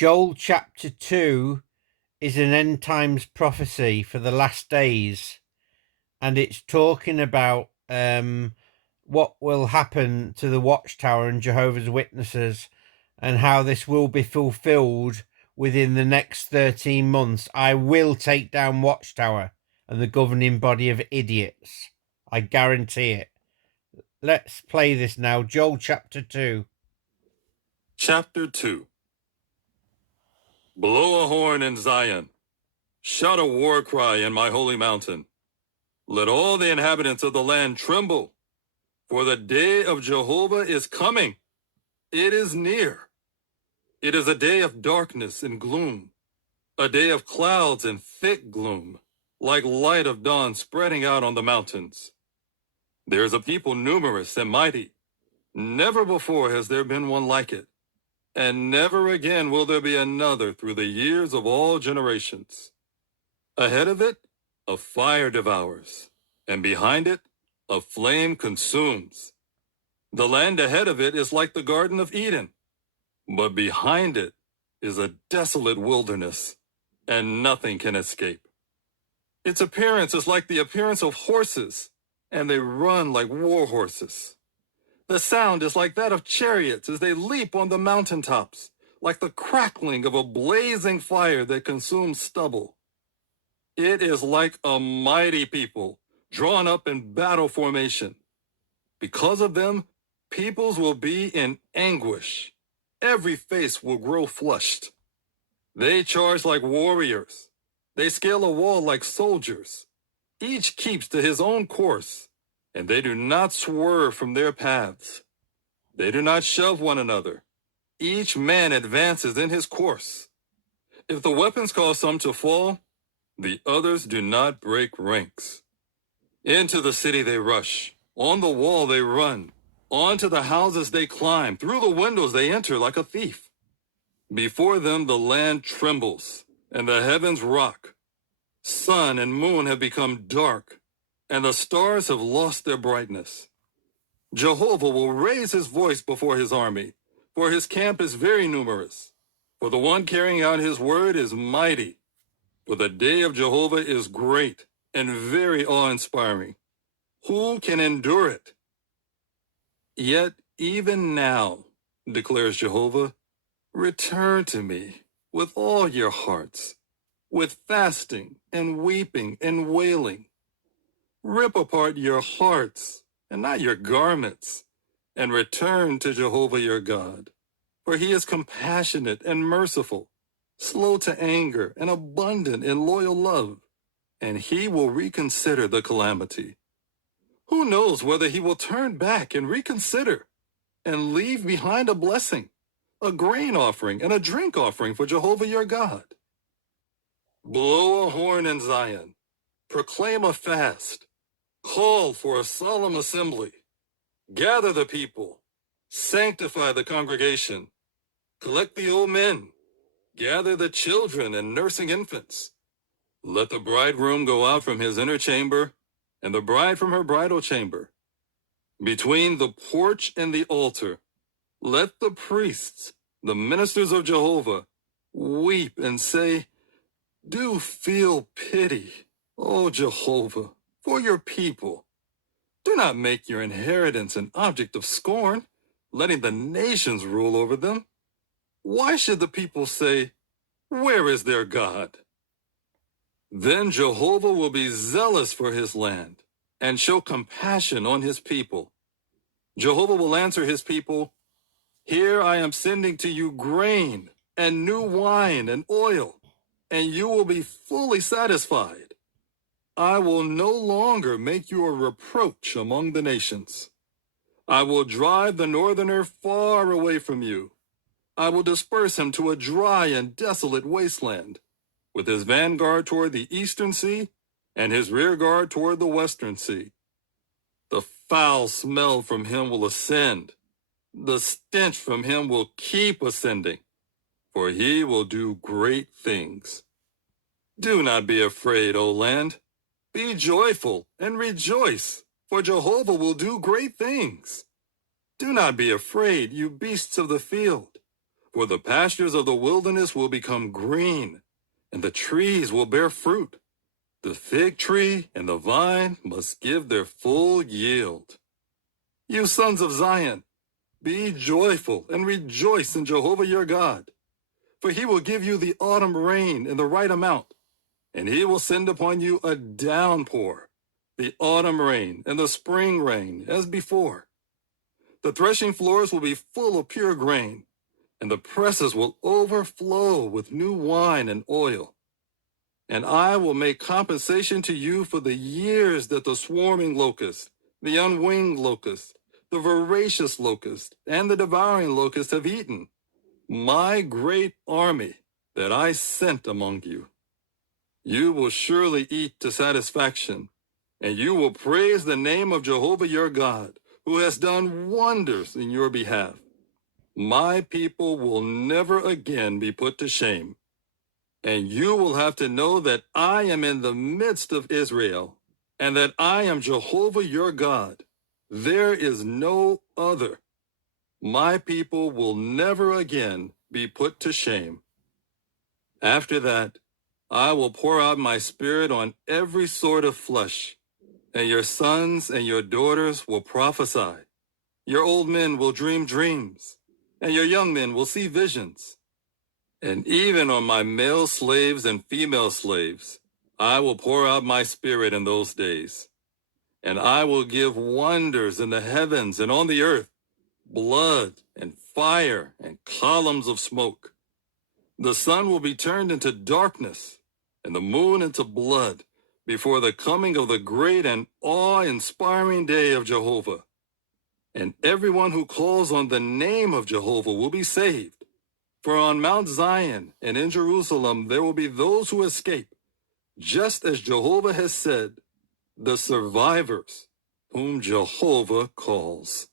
Joel chapter 2 is an end times prophecy for the last days, and it's talking about what will happen to the Watchtower and Jehovah's Witnesses and how this will be fulfilled within the next 13 months. I will take down Watchtower and the governing body of idiots. I guarantee it. Let's play this now. Joel chapter 2. Chapter 2. Blow a horn in Zion. Shout a war cry in my holy mountain. Let all the inhabitants of the land tremble, for the day of Jehovah is coming. It is near. It is a day of darkness and gloom, a day of clouds and thick gloom, like light of dawn spreading out on the mountains. There is a people numerous and mighty. Never before has there been one like it, and never again will there be another through the years of all generations. Ahead of it, a fire devours, and behind it, a flame consumes. The land ahead of it is like the Garden of Eden, but behind it is a desolate wilderness, and nothing can escape. Its appearance is like the appearance of horses, and they run like war horses. The sound is like that of chariots as they leap on the mountaintops, like the crackling of a blazing fire that consumes stubble. It is like a mighty people drawn up in battle formation. Because of them, peoples will be in anguish. Every face will grow flushed. They charge like warriors. They scale a wall like soldiers. Each keeps to his own course, and they do not swerve from their paths. They do not shove one another. Each man advances in his course. If the weapons cause some to fall, the others do not break ranks. Into the city they rush. On the wall they run. Onto the houses they climb. Through the windows they enter like a thief. Before them the land trembles, and the heavens rock. Sun and moon have become dark, and the stars have lost their brightness. Jehovah will raise his voice before his army, for his camp is very numerous. For the one carrying out his word is mighty. For the day of Jehovah is great and very awe-inspiring. Who can endure it? Yet even now, declares Jehovah, return to me with all your hearts, with fasting and weeping and wailing. Rip apart your hearts and not your garments, and return to Jehovah your God. For he is compassionate and merciful, slow to anger and abundant in loyal love, and he will reconsider the calamity. Who knows whether he will turn back and reconsider and leave behind a blessing, a grain offering and a drink offering for Jehovah your God. Blow a horn in Zion, proclaim a fast, call for a solemn assembly, gather the people, sanctify the congregation, collect the old men, gather the children and nursing infants. Let the bridegroom go out from his inner chamber, and the bride from her bridal chamber. Between the porch and the altar, let the priests, the ministers of Jehovah, weep and say, do feel pity, O Jehovah, for your people. Do not make your inheritance an object of scorn, letting the nations rule over them. Why should the people say, where is their God? Then Jehovah will be zealous for his land and show compassion on his people. Jehovah will answer his people, here I am sending to you grain and new wine and oil, and you will be fully satisfied. I will no longer make you a reproach among the nations. I will drive the northerner far away from you. I will disperse him to a dry and desolate wasteland, with his vanguard toward the eastern sea and his rear guard toward the western sea. The foul smell from him will ascend. The stench from him will keep ascending, for he will do great things. Do not be afraid, O land. Be joyful and rejoice, for Jehovah will do great things. Do not be afraid, you beasts of the field. For the pastures of the wilderness will become green, and the trees will bear fruit. The fig tree and the vine must give their full yield. You sons of Zion, be joyful and rejoice in Jehovah your God, for he will give you the autumn rain in the right amount, and he will send upon you a downpour, the autumn rain and the spring rain as before. The threshing floors will be full of pure grain, and the presses will overflow with new wine and oil. And I will make compensation to you for the years that the swarming locust, the unwinged locust, the voracious locust, and the devouring locust have eaten, my great army that I sent among you. You will surely eat to satisfaction, and you will praise the name of Jehovah your God, who has done wonders in your behalf. My people will never again be put to shame, and you will have to know that I am in the midst of Israel, and that I am Jehovah your God. There is no other. My people will never again be put to shame. After that, I will pour out my spirit on every sort of flesh, and your sons and your daughters will prophesy. Your old men will dream dreams, and your young men will see visions. And even on my male slaves and female slaves, I will pour out my spirit in those days. And I will give wonders in the heavens and on the earth, blood and fire and columns of smoke. The sun will be turned into darkness, and the moon into blood, before the coming of the great and awe-inspiring day of Jehovah. And everyone who calls on the name of Jehovah will be saved. For on Mount Zion and in Jerusalem there will be those who escape, just as Jehovah has said, the survivors whom Jehovah calls.